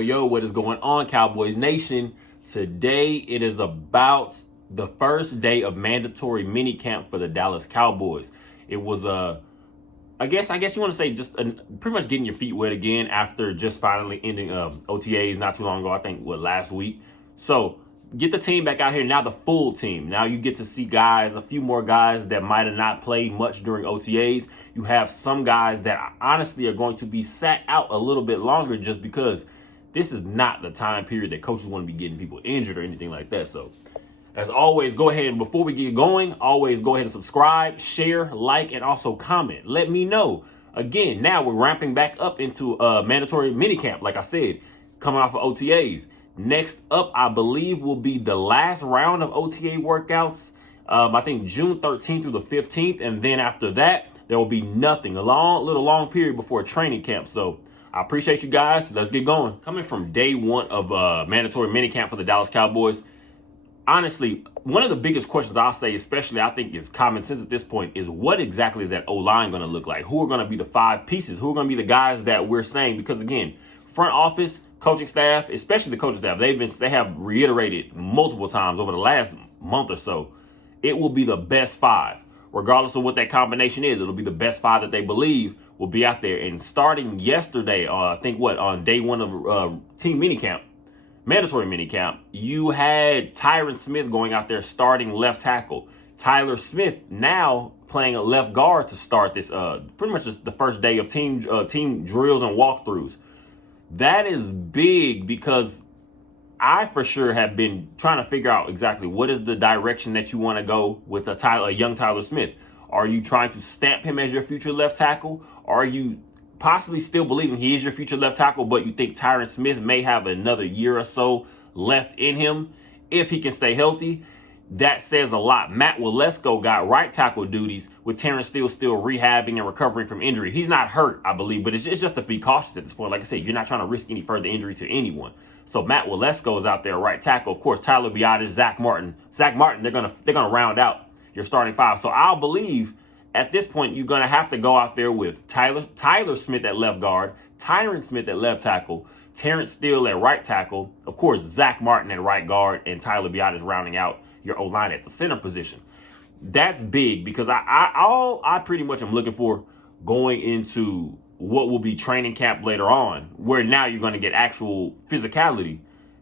Yo, what is going on, Cowboys Nation? Today it is about the first day of mandatory minicamp for the Dallas Cowboys. It was I guess you want to say just pretty much getting your feet wet again after just finally ending OTAs not too long ago. I think last week. So get the team back out here now, the full team. Now you get to see guys, a few more guys that might have not played much during OTAs. You have some guys that honestly are going to be sat out a little bit longer just because this is not the time period that coaches want to be getting people injured or anything like that. So as always, go ahead and before we get going, always go ahead and subscribe, share, like, and also comment. Let me know. Again, now we're ramping back up into mandatory minicamp, like I said, coming off of OTAs. Next up, I believe, will be the last round of OTA workouts. I think June 13th through the 15th. And then after that, there will be nothing. A long period before training camp. So I appreciate you guys. Let's get going. Coming from day one of mandatory minicamp for the Dallas Cowboys, honestly, one of the biggest questions I'll say, especially I think is common sense at this point, is what exactly is that O-line going to look like? Who are going to be the five pieces? Who are going to be the guys that we're saying? Because again, front office, coaching staff, especially the coaching staff, they have reiterated multiple times over the last month or so, it will be the best five. Regardless of what that combination is, it'll be the best five that they believe will be out there. And starting yesterday, I think on day one of team minicamp, mandatory minicamp, you had Tyron Smith going out there starting left tackle. Tyler Smith now playing a left guard to start this pretty much just the first day of team drills and walkthroughs. That is big because I for sure have been trying to figure out exactly what is the direction that you want to go with a young Tyler Smith. Are you trying to stamp him as your future left tackle? Are you possibly still believing he is your future left tackle, but you think Tyron Smith may have another year or so left in him if he can stay healthy? That says a lot. Matt Walesko got right tackle duties with Terrence Steele still rehabbing and recovering from injury. He's not hurt, I believe, but it's just to be cautious at this point. Like I said, you're not trying to risk any further injury to anyone. So Matt Walesko is out there, right tackle. Of course, Tyler Biadasz, Zach Martin, they're gonna round out your starting five. So I'll believe at this point you're gonna have to go out there with Tyler Smith at left guard, Tyron Smith at left tackle, Terrence Steele at right tackle, of course Zach Martin at right guard, and Tyler Biadasz rounding out your O-line at the center position. That's big because I pretty much am looking for going into what will be training camp later on, where now you're going to get actual physicality.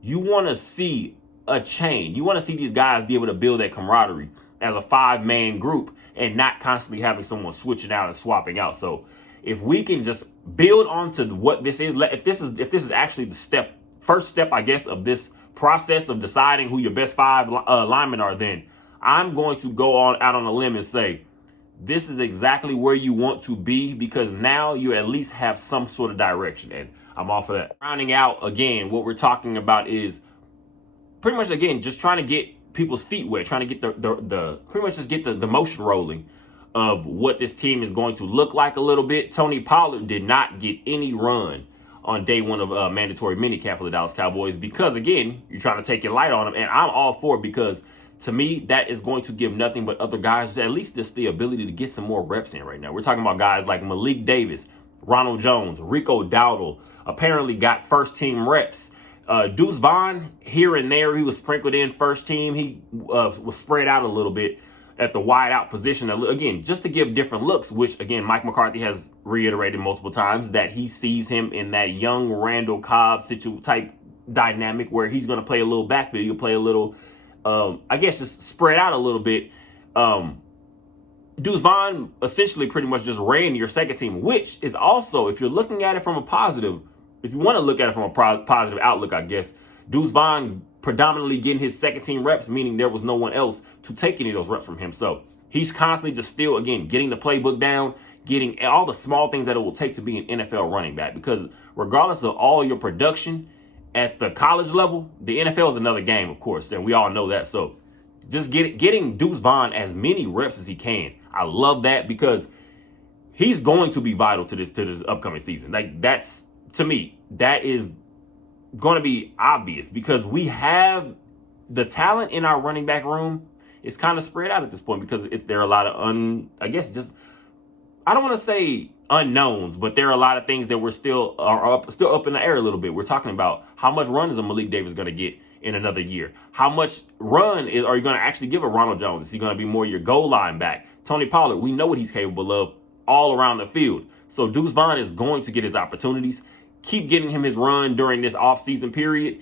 You want to see a change. You want to see these guys be able to build that camaraderie as a five-man group and not constantly having someone switching out and swapping out. So if we can just build onto what this is, if this is actually the first step, I guess, of this process of deciding who your best five linemen are, then I'm going to go out on a limb and say this is exactly where you want to be, because now you at least have some sort of direction, and I'm all for that. Rounding out, again, what we're talking about is pretty much, again, just trying to get people's feet wet, trying to get the pretty much just get the motion rolling of what this team is going to look like a little bit. Tony Pollard did not get any run on day one of mandatory minicamp for the Dallas Cowboys because, again, you're trying to take your light on him, and I'm all for it because, to me, that is going to give nothing but other guys at least just the ability to get some more reps in right now. We're talking about guys like Malik Davis, Ronald Jones, Rico Dowdle, apparently got first-team reps. Deuce Vaughn, here and there, he was sprinkled in first team. He was spread out a little bit at the wide out position, again, just to give different looks, which, again, Mike McCarthy has reiterated multiple times that he sees him in that young Randall Cobb type dynamic where he's going to play a little backfield. He'll play a little, I guess, just spread out a little bit. Deuce Vaughn essentially pretty much just ran your second team, which is also, if you're looking at it from a positive, if you want to look at it from a positive outlook, I guess, Deuce Vaughn predominantly getting his second team reps, meaning there was no one else to take any of those reps from him. So he's constantly just still, again, getting the playbook down, getting all the small things that it will take to be an NFL running back. Because regardless of all your production at the college level, the NFL is another game, of course, and we all know that. So just getting Deuce Vaughn as many reps as he can. I love that because he's going to be vital to this upcoming season. Like, that's, to me, that is going to be obvious because we have the talent in our running back room. It's kind of spread out at this point because there are a lot of I don't want to say unknowns, but there are a lot of things that we're still up in the air a little bit. We're talking about how much run is a Malik Davis going to get in another year? How much run are you going to actually give a Ronald Jones? Is he going to be more your goal line back? Tony Pollard, we know what he's capable of all around the field. So Deuce Vaughn is going to get his opportunities. Keep getting him his run during this offseason period,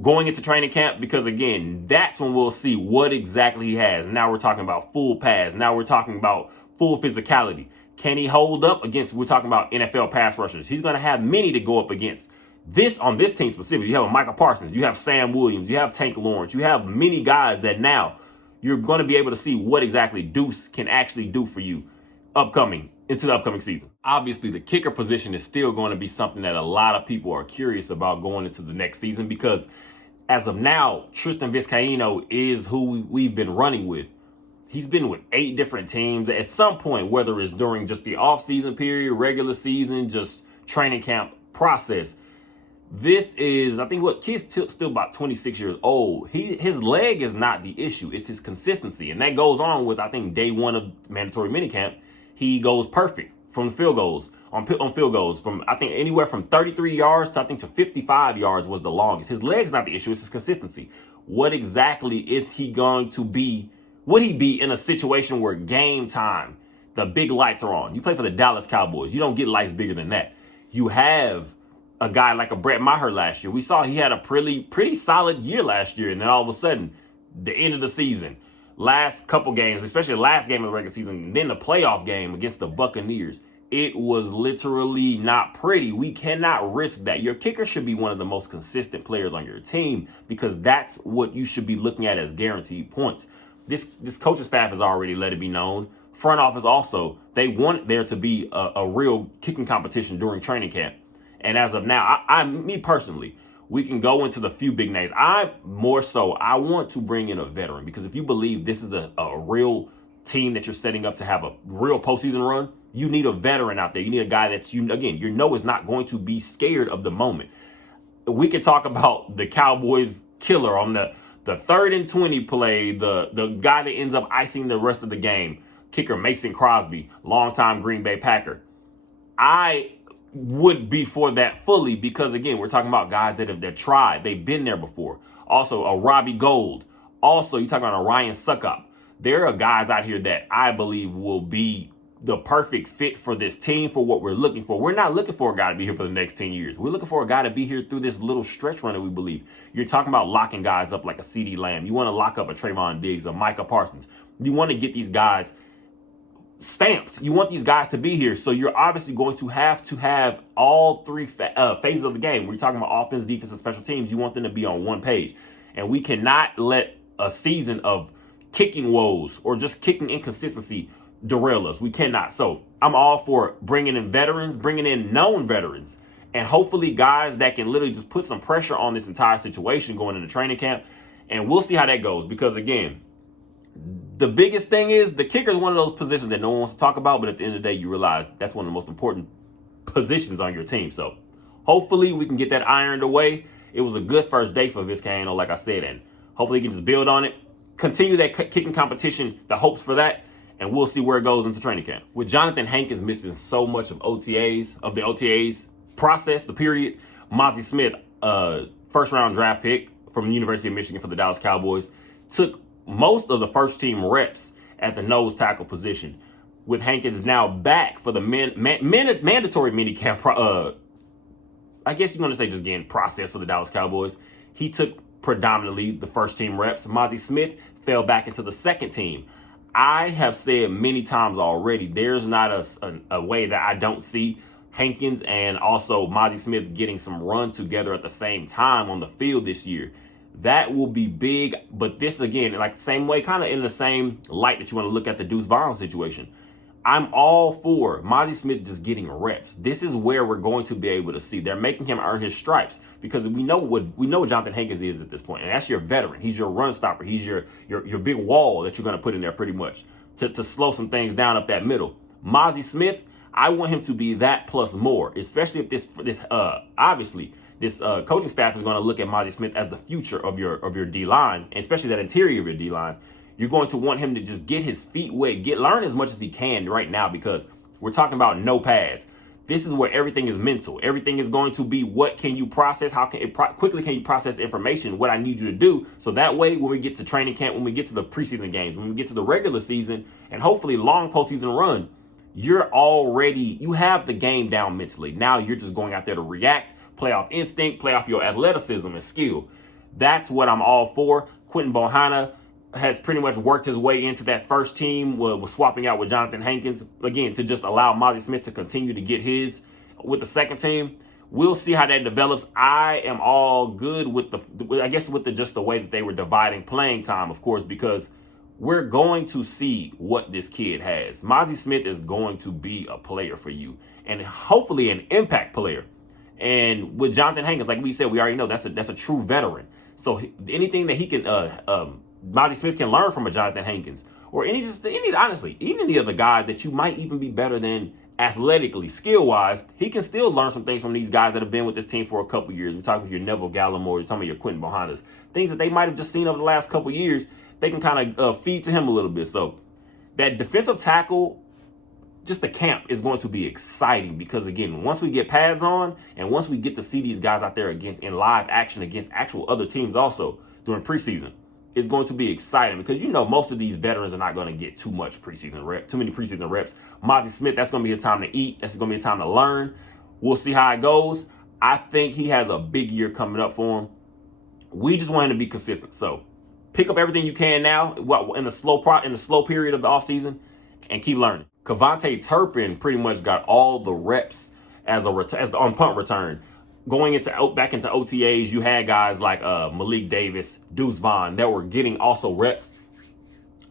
going into training camp, because again, that's when we'll see what exactly he has. Now we're talking about full pass. Now we're talking about full physicality. Can he hold up against, we're talking about NFL pass rushers. He's going to have many to go up against. This on this team specifically, you have Michael Parsons, you have Sam Williams, you have Tank Lawrence, you have many guys that now you're going to be able to see what exactly Deuce can actually do for you into the upcoming season. Obviously, the kicker position is still going to be something that a lot of people are curious about going into the next season, because as of now, Tristan Vizcaino is who we've been running with. He's been with 8 different teams at some point, whether it's during just the offseason period, regular season, just training camp process. This is, I think, kid's still about 26 years old. His leg is not the issue. It's his consistency. And that goes on with, I think, day 1 of mandatory minicamp. He goes perfect from field goals, on field goals, from, I think, anywhere from 33 yards to, I think, to 55 yards was the longest. His leg's not the issue. It's his consistency. What exactly is he going to be? Would he be in a situation where game time, the big lights are on? You play for the Dallas Cowboys. You don't get lights bigger than that. You have a guy like a Brett Maher last year. We saw he had a pretty solid year last year, and then all of a sudden, the end of the season, last couple games, especially the last game of the regular season, and then the playoff game against the Buccaneers, it was literally not pretty. We cannot risk that. Your kicker should be one of the most consistent players on your team, because that's what you should be looking at as guaranteed points. This coaching staff has already let it be known. Front office also, they want there to be a real kicking competition during training camp. And as of now, me personally, we can go into the few big names. I want to bring in a veteran, because if you believe this is a real team that you're setting up to have a real postseason run, you need a veteran out there. You need a guy that's, you know is not going to be scared of the moment. We can talk about the Cowboys killer on the 3rd and 20 play, the guy that ends up icing the rest of the game, kicker Mason Crosby, longtime Green Bay Packer. I would be for that fully, because again, we're talking about guys that have tried. They've been there before. Also, a Robbie Gould. Also, you're talking about a Ryan Succop. There are guys out here that I believe will be the perfect fit for this team, for what we're looking for. We're not looking for a guy to be here for the next 10 years. We're looking for a guy to be here through this little stretch run that we believe. You're talking about locking guys up like a CeeDee Lamb. You want to lock up a Trayvon Diggs, a Micah Parsons. You want to get these guys stamped. You want these guys to be here. So you're obviously going to have all 3 phases of the game. We're talking about offense, defense, and special teams. You want them to be on one page. And we cannot let a season of kicking woes or just kicking inconsistency derail us. We cannot. So I'm all for bringing in veterans, bringing in known veterans, and hopefully guys that can literally just put some pressure on this entire situation going into training camp. And we'll see how that goes, because again, the biggest thing is the kicker is one of those positions that no one wants to talk about, but at the end of the day, you realize that's one of the most important positions on your team. So hopefully we can get that ironed away. It was a good first day for Vizcaino, like I said, and hopefully he can just build on it, continue that kicking competition, the hopes for that, and we'll see where it goes into training camp. With Jonathan Hankins missing so much of the OTAs process, the period, Mozzie Smith, first round draft pick from the University of Michigan for the Dallas Cowboys, took most of the first team reps at the nose tackle position. With Hankins now back for the mandatory minicamp, I guess you want to say just getting process for the Dallas Cowboys. He took predominantly the first team reps. Mozzie Smith fell back into the second team. I have said many times already, there's not a way that I don't see Hankins and also Mozzie Smith getting some run together at the same time on the field this year. That will be big, but this again, like the same way, kind of in the same light that you want to look at the Deuce Vaughn situation. I'm all for Mozzie Smith just getting reps. This is where we're going to be able to see. They're making him earn his stripes, because we know what Jonathan Hankins is at this point, and that's your veteran. He's your run stopper. He's your big wall that you're going to put in there pretty much to slow some things down up that middle. Mozzie Smith, I want him to be that plus more, especially if this coaching staff is going to look at Mozzie Smith as the future of your D line, especially that interior of your D line. You're going to want him to just get his feet wet, learn as much as he can right now, because We're talking about no pads. This is where everything is mental. Everything is going to be what can you process? How can it quickly can you process information? What I need you to do. So that way, when we get to training camp, when we get to the preseason games, when we get to the regular season, and hopefully long postseason run, you have the game down mentally. Now you're just going out there to react, play off instinct, play off your athleticism and skill. That's what I'm all for. Quentin Bohanna has pretty much worked his way into that first team, was swapping out with Jonathan Hankins, again, to just allow Mazi Smith to continue to get his with the second team. We'll see how that develops. I am all good with just the way that they were dividing playing time, of course, because we're going to see what this kid has. Mazi Smith is going to be a player for you, and hopefully an impact player. And with Jonathan Hankins, like we said, we already know that's a true veteran. So anything that he can, Mazi Smith can learn from a Jonathan Hankins, or honestly, even the other guys that you might even be better than athletically, skill-wise, he can still learn some things from these guys that have been with this team for a couple years. We're talking about your Neville Gallimore, you're talking about your Quentin Bohannas, things that they might have just seen over the last couple years. They can kind of feed to him a little bit. So that defensive tackle, just the camp is going to be exciting because, again, once we get pads on and once we get to see these guys out there in live action against actual other teams also during preseason, it's going to be exciting because, most of these veterans are not going to get too many preseason reps. Mazi Smith, that's going to be his time to eat. That's going to be his time to learn. We'll see how it goes. I think he has a big year coming up for him. We just want him to be consistent. So pick up everything you can now in the slow period of the offseason and keep learning. Kavontae Turpin pretty much got all the reps as the on punt return. Going back into OTAs, you had guys like Malik Davis, Deuce Vaughn that were getting also reps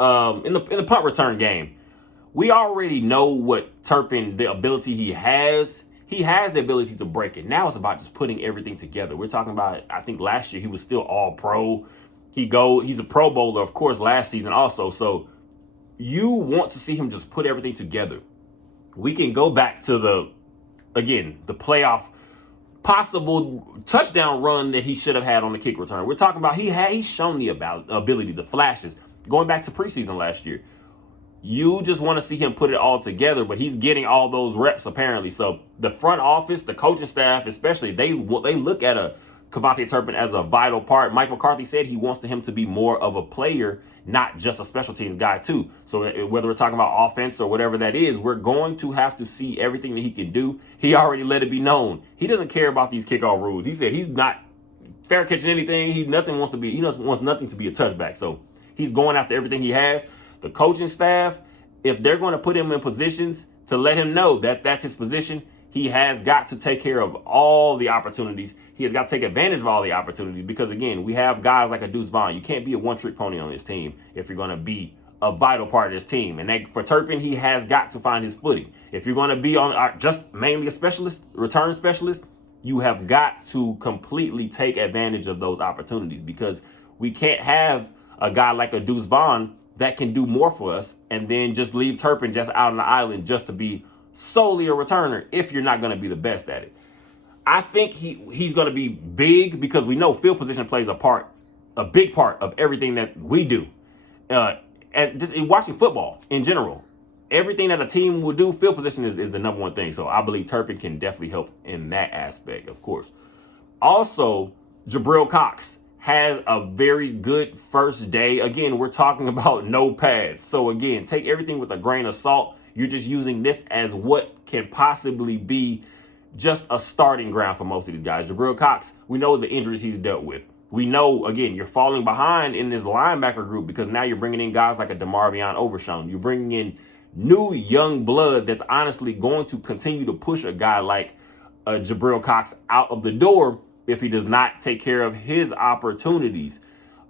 in the punt return game. We already know what Turpin, the ability he has. He has the ability to break it. Now it's about just putting everything together. We're talking about, I think last year he was still all pro. He's a Pro Bowler, of course, last season also. So you want to see him just put everything together. We can go back to the playoff possible touchdown run that he should have had on the kick return. We're talking about he's shown the ability, the flashes, going back to preseason last year. You just want to see him put it all together, but he's getting all those reps apparently. So the front office, the coaching staff especially, they look at a Kavontae Turpin as a vital part. Mike McCarthy said he wants him to be more of a player, not just a special teams guy too. So whether we're talking about offense or whatever that is, we're going to have to see everything that he can do. He already let it be known. He doesn't care about these kickoff rules. He said he's not fair catching anything. He wants nothing to be a touchback. So he's going after everything he has. The coaching staff, if they're going to put him in positions to let him know that that's his position, he has got to take care of all the opportunities. He has got to take advantage of all the opportunities because, again, we have guys like a Deuce Vaughn. You can't be a one-trick pony on this team if you're going to be a vital part of this team. And for Turpin, he has got to find his footing. If you're going to be on just mainly a specialist, return specialist, you have got to completely take advantage of those opportunities because we can't have a guy like a Deuce Vaughn that can do more for us and then just leave Turpin just out on the island just to be solely a returner if you're not going to be the best at it. I think he's going to be big because we know field position plays a big part of everything that we do. Just in watching football in general, everything that a team will do, field position is the number one thing. So I believe Turpin can definitely help in that aspect, of course. Also, Jabril Cox has a very good first day. Again, we're talking about no pads. So again, take everything with a grain of salt. You're just using this as what can possibly be just a starting ground for most of these guys. Jabril Cox, we know the injuries he's dealt with. We know, again, you're falling behind in this linebacker group because now you're bringing in guys like a DeMarvion Overshown. You're bringing in new young blood that's honestly going to continue to push a guy like Jabril Cox out of the door if he does not take care of his opportunities.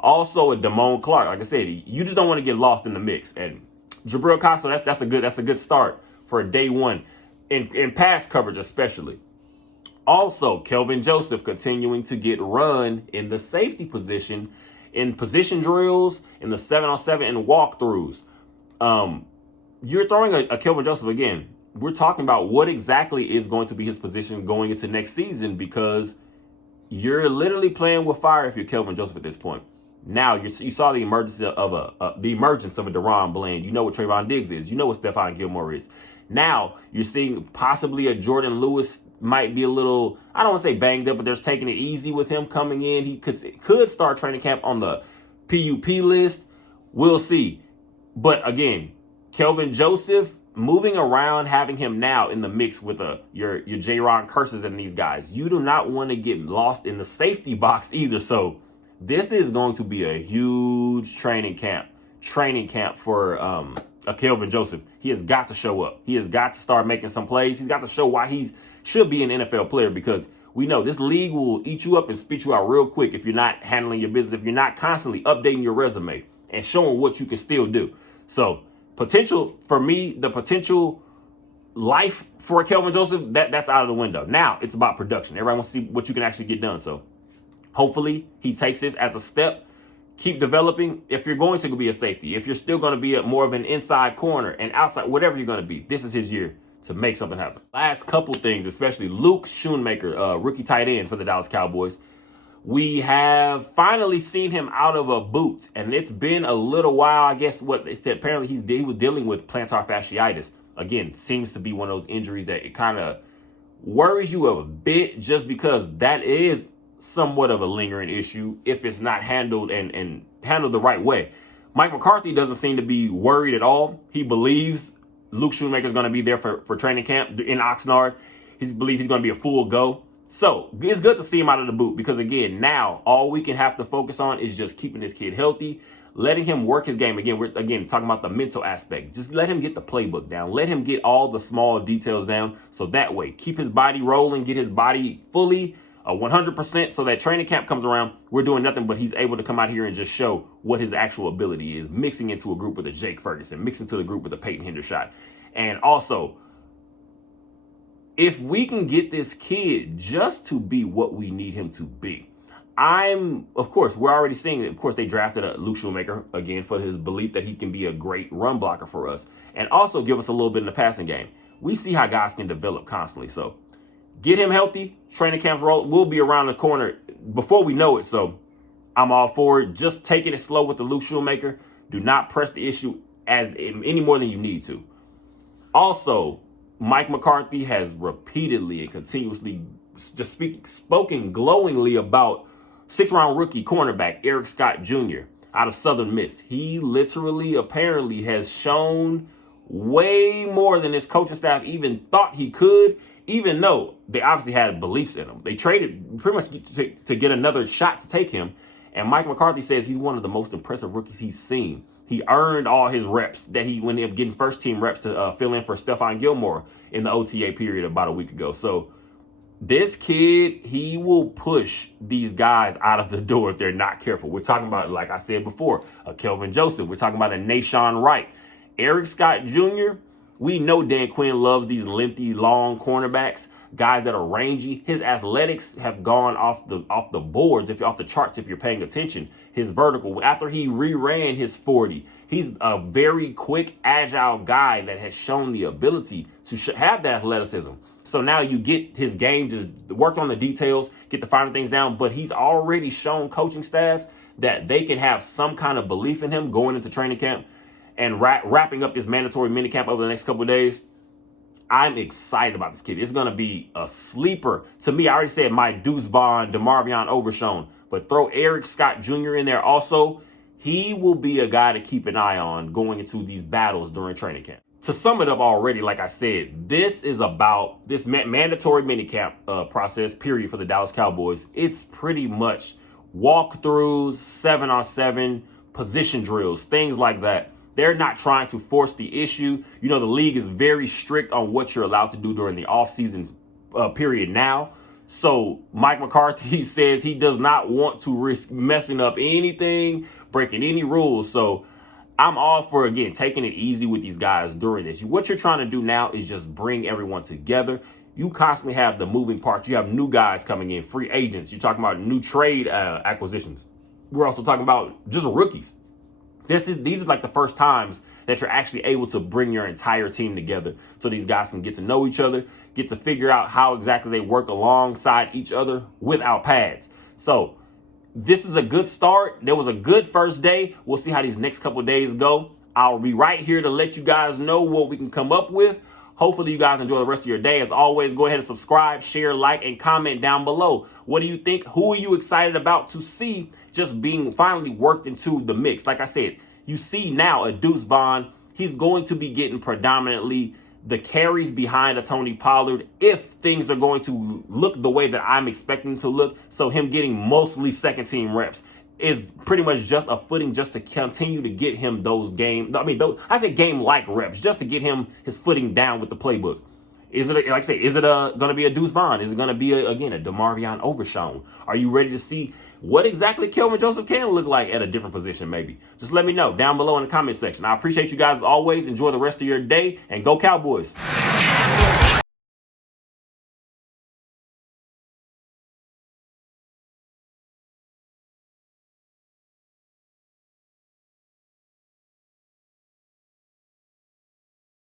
Also, a Damone Clark, like I said, you just don't want to get lost in the mix. And Jabril Cox, so that's a good start for day one in pass coverage especially. Also, Kelvin Joseph continuing to get run in the safety position, in position drills, in the 7-on-7 and walkthroughs. You're throwing a Kelvin Joseph again. We're talking about what exactly is going to be his position going into next season because you're literally playing with fire if you're Kelvin Joseph at this point. Now you saw the emergence of the emergence of a Deron Bland. You know what Trayvon Diggs is. You know what Stephon Gilmore is. Now you're seeing possibly a Jordan Lewis might be a little, I don't want to say banged up, but there's taking it easy with him coming in. He could start training camp on the PUP list. We'll see. But again, Kelvin Joseph, moving around, having him now in the mix with your J-Ron Curses and these guys. You do not want to get lost in the safety box either. So this is going to be a huge training camp for a Kelvin Joseph. He has got to show up. He has got to start making some plays. He's got to show why he should be an NFL player, because we know this league will eat you up and spit you out real quick if you're not handling your business, if you're not constantly updating your resume and showing what you can still do. So potential for me, the potential life for Kelvin Joseph, that's out of the window. Now it's about production. Everybody wants to see what you can actually get done. So hopefully he takes this as a step. Keep developing. If you're going to be a safety, if you're still going to be more of an inside corner and outside, whatever you're going to be, this is his year to make something happen. Last couple things, especially Luke Schoonmaker, rookie tight end for the Dallas Cowboys. We have finally seen him out of a boot, and it's been a little while. I guess what they said, apparently he was dealing with plantar fasciitis. Again, seems to be one of those injuries that it kind of worries you a bit, just because that is somewhat of a lingering issue if it's not handled and handled the right way. Mike McCarthy doesn't seem to be worried at all. He believes Luke Schoonmaker is going to be there for training camp in Oxnard. He believes he's going to be a full go. So it's good to see him out of the boot, because again, now all we can have to focus on is just keeping this kid healthy, letting him work his game. Again, we're talking about the mental aspect. Just let him get the playbook down. Let him get all the small details down, so that way keep his body rolling, get his body fully 100%, so that training camp comes around, we're doing nothing but he's able to come out here and just show what his actual ability is, mixing into a group with a Jake Ferguson, mixing into the group with a Peyton Hendershot. And also, if we can get this kid just to be what we need him to be, of course, we're already seeing that. Of course, they drafted Luke Schoonmaker again for his belief that he can be a great run blocker for us, and also give us a little bit in the passing game. We see how guys can develop constantly. So get him healthy. Training camps will be around the corner before we know it. So I'm all for it. Just taking it slow with the Luke Schoonmaker. Do not press the issue any more than you need to. Also, Mike McCarthy has repeatedly and continuously just spoken glowingly about 6th-round rookie cornerback Eric Scott Jr. out of Southern Miss. He literally, apparently, has shown way more than his coaching staff even thought he could, even though they obviously had beliefs in him. They traded pretty much to get another shot to take him. And Mike McCarthy says he's one of the most impressive rookies he's seen. He earned all his reps that he ended up getting first-team reps to fill in for Stephon Gilmore in the OTA period about a week ago. So this kid, he will push these guys out of the door if they're not careful. We're talking about, like I said before, a Kelvin Joseph. We're talking about a Nashawn Wright. Eric Scott Jr., we know Dan Quinn loves these lengthy, long cornerbacks, guys that are rangy. His athletics have gone off the boards, off the charts if you're paying attention. His vertical, after he reran his 40, he's a very quick, agile guy that has shown the ability to have that athleticism. So now you get his game, just work on the details, get the finer things down, but he's already shown coaching staffs that they can have some kind of belief in him going into training camp and wrapping up this mandatory minicamp over the next couple of days. I'm excited about this kid. It's going to be a sleeper. To me, I already said my Deuce Vaughn, DeMarvion Overshown, but throw Eric Scott Jr. in there also. He will be a guy to keep an eye on going into these battles during training camp. To sum it up already, like I said, this is about this mandatory minicamp process, period, for the Dallas Cowboys. It's pretty much walkthroughs, 7-on-7, position drills, things like that. They're not trying to force the issue. You know, the league is very strict on what you're allowed to do during the offseason period now. So Mike McCarthy says he does not want to risk messing up anything, breaking any rules. So I'm all for, again, taking it easy with these guys during this. What you're trying to do now is just bring everyone together. You constantly have the moving parts. You have new guys coming in, free agents. You're talking about new trade acquisitions. We're also talking about just rookies. These are like the first times that you're actually able to bring your entire team together so these guys can get to know each other, get to figure out how exactly they work alongside each other without pads. So this is a good start. There was a good first day. We'll see how these next couple of days go. I'll be right here to let you guys know what we can come up with. Hopefully you guys enjoy the rest of your day. As always, go ahead and subscribe, share, like, and comment down below. What do you think? Who are you excited about to see just being finally worked into the mix? Like I said, you see now a Deuce Vaughn. He's going to be getting predominantly the carries behind a Tony Pollard if things are going to look the way that I'm expecting to look. So him getting mostly second team reps is pretty much just a footing just to continue to get him those game. I mean, I say game-like reps just to get him his footing down with the playbook. Is it, like I say, is it going to be a Deuce Vaughn? Is it going to be, again, a DeMarvion Overshown? Are you ready to see what exactly Kelvin Joseph can look like at a different position maybe? Just let me know down below in the comment section. I appreciate you guys as always. Enjoy the rest of your day and go Cowboys.